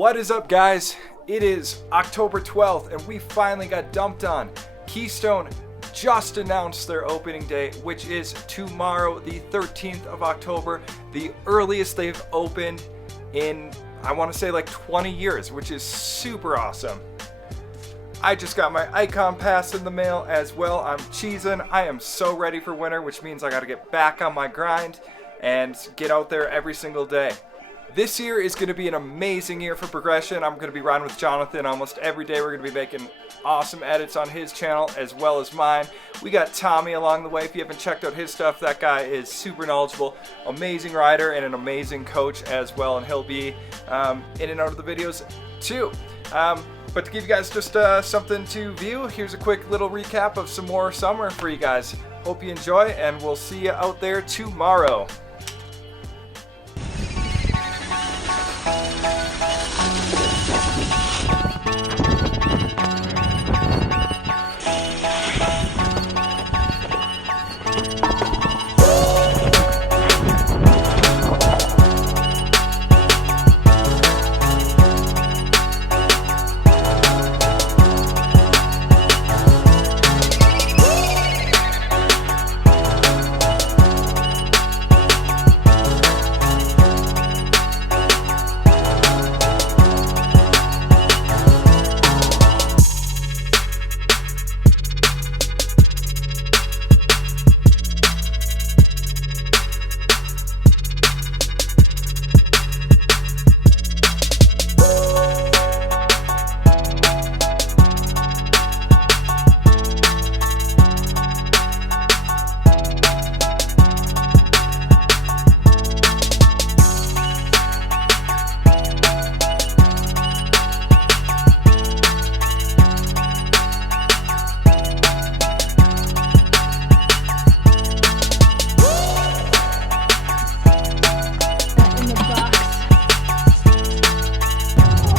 What is up, guys? It is October 12th and we finally got dumped on. Keystone just announced their opening day, which is tomorrow, the 13th of October, the earliest they've opened in, I want to say, like 20 years, which is super awesome. I just got my icon pass in the mail as well. I'm cheesing. I am so ready for winter, which means I got to get back on my grind and get out there every single day. This year is going to be an amazing year for progression. I'm going to be riding with Jonathan almost every day. We're going to be making awesome edits on his channel as well as mine. We got Tommy along the way. If you haven't checked out his stuff, that guy is super knowledgeable, amazing rider, and an amazing coach as well. And he'll be in and out of the videos too. But to give you guys just something to view, here's a quick little recap of some more summer for you guys. Hope you enjoy, and we'll see you out there tomorrow.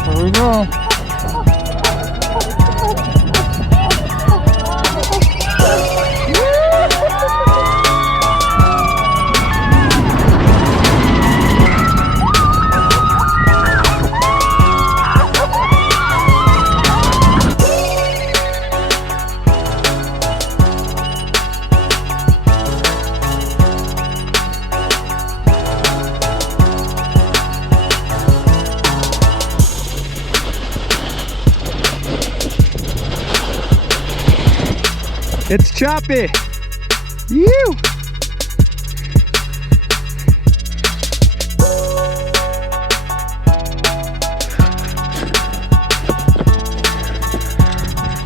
Here we go. It's choppy. You.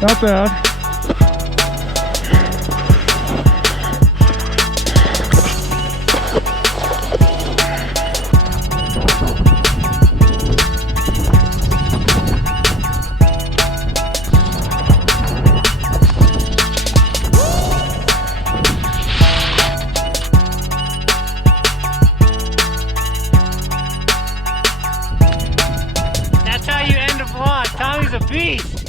Not bad. Tommy's a beast.